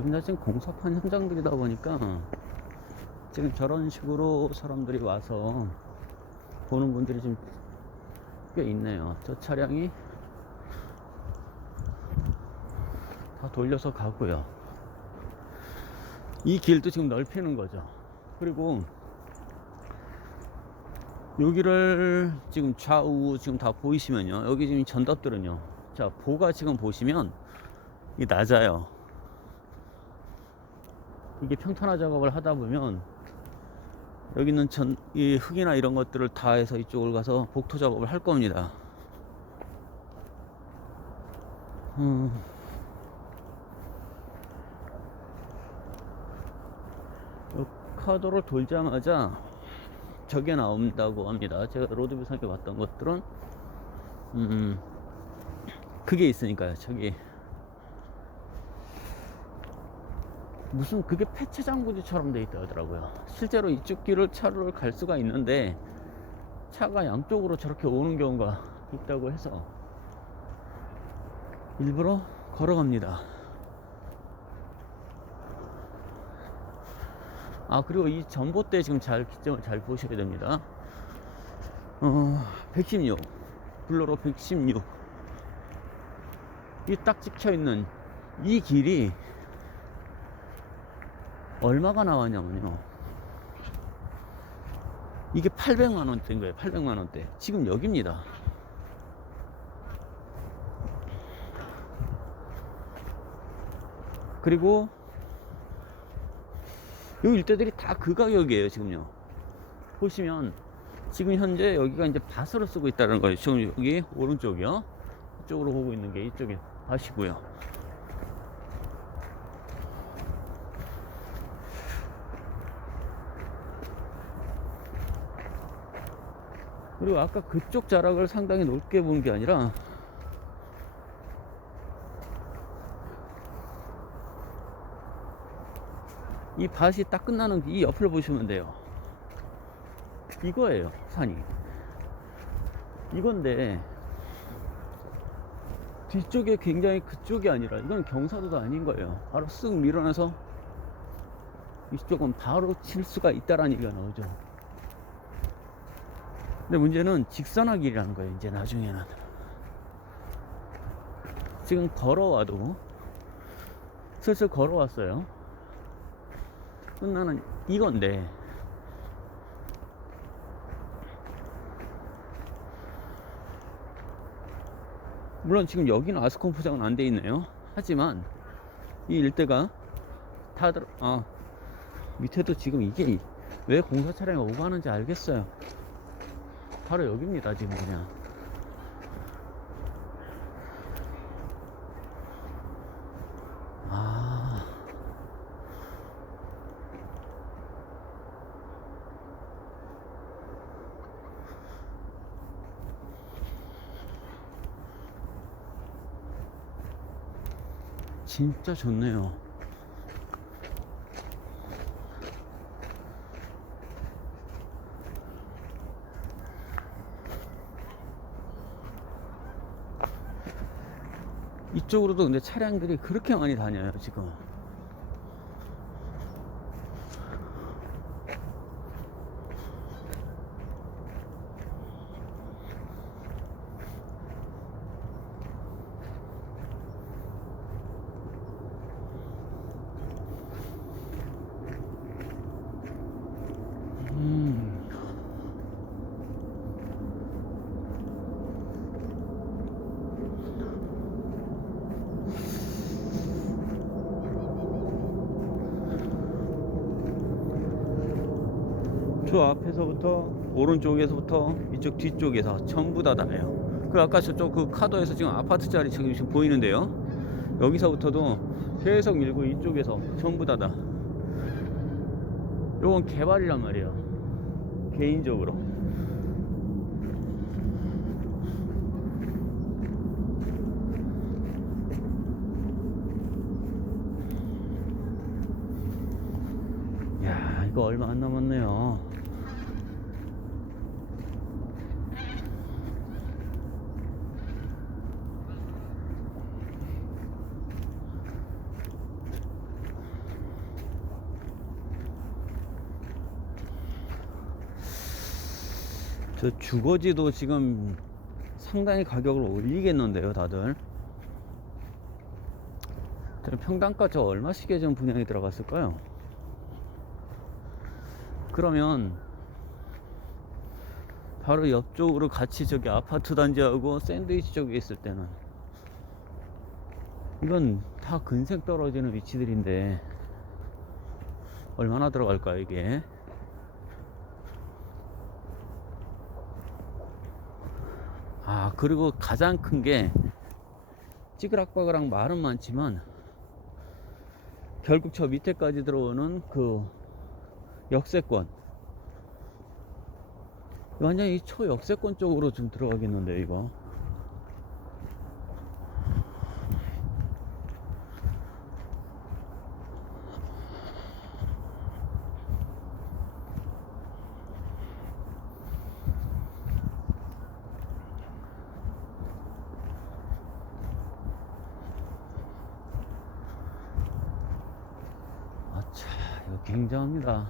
여기가 지금 공사판 현장들이다 보니까 지금 저런 식으로 사람들이 와서 보는 분들이 좀 꽤 있네요. 저 차량이 다 돌려서 가고요. 이 길도 지금 넓히는 거죠. 그리고 여기를 지금 좌우 지금 다 보이시면요, 여기 지금 전답들은요, 자 보가 지금 보시면 이 낮아요. 이게 평탄화 작업을 하다 보면 여기는 이 흙이나 이런 것들을 다 해서 이쪽을 가서 복토 작업을 할 겁니다. 카도를 돌자마자 저게 나온다고 합니다. 제가 로드뷰상에 봤던 것들은 그게 있으니까요. 저기 무슨 그게 폐차 장구지처럼 돼 있다 하더라고요. 실제로 이쪽 길을 차를 갈 수가 있는데 차가 양쪽으로 저렇게 오는 경우가 있다고 해서 일부러 걸어갑니다. 아, 그리고 이 전봇대 지금 기점을 잘 보셔야 됩니다. 116 블로로 116 이 딱 찍혀있는 이 길이 얼마가 나왔냐면요, 이게 800만원대인 거예요. 800만원대. 지금 여기입니다. 그리고 이 일대들이 다 그 가격이에요. 지금요 보시면 지금 현재 여기가 이제 밭으로 쓰고 있다는 거예요. 지금 여기 오른쪽이요, 이쪽으로 보고 있는 게 이쪽에 밭이고요. 그리고 아까 그쪽 자락을 상당히 넓게 본 게 아니라 이 밭이 딱 끝나는 이 옆을 보시면 돼요. 이거예요, 산이. 이건데 뒤쪽에 굉장히 그쪽이 아니라 이건 경사도가 아닌 거예요. 바로 쓱 밀어내서 이쪽은 바로 칠 수가 있다라는 얘기가 나오죠. 근데 문제는 직선화길이라는 거예요. 이제 나중에는 지금 걸어와도 슬슬 걸어왔어요. 끝나는 이건데 물론 지금 여기는 아스콘 포장은 안 돼 있네요. 하지만 이 일대가 다들 밑에도 지금 이게 왜 공사 차량이 오고 하는지 알겠어요. 바로 여기입니다. 지금 그냥 진짜 좋네요. 이쪽으로도 근데 차량들이 그렇게 많이 다녀요 지금. 저 앞에서부터 오른쪽에서부터 이쪽 뒤쪽에서 전부 다 다예요. 그 아까 저쪽 그 카도에서 지금 아파트 자리 지금 보이는데요, 여기서부터도 계속 밀고 이쪽에서 전부 다다. 요건 개발이란 말이에요. 개인적으로 야, 이거 얼마 안 남았네요. 저 주거지도 지금 상당히 가격을 올리겠는데요, 다들. 평당가 저 얼마씩 예전 분양이 들어갔을까요? 그러면 바로 옆쪽으로 같이 저기 아파트 단지하고 샌드위치 쪽에 있을 때는 이건 다 근색 떨어지는 위치들인데 얼마나 들어갈까요, 이게? 아, 그리고 가장 큰 게 찌그락바그락 말은 많지만 결국 저 밑에까지 들어오는 그 역세권, 완전히 초역세권 쪽으로 좀 들어가겠는데 이거. 아차, 이거 굉장합니다.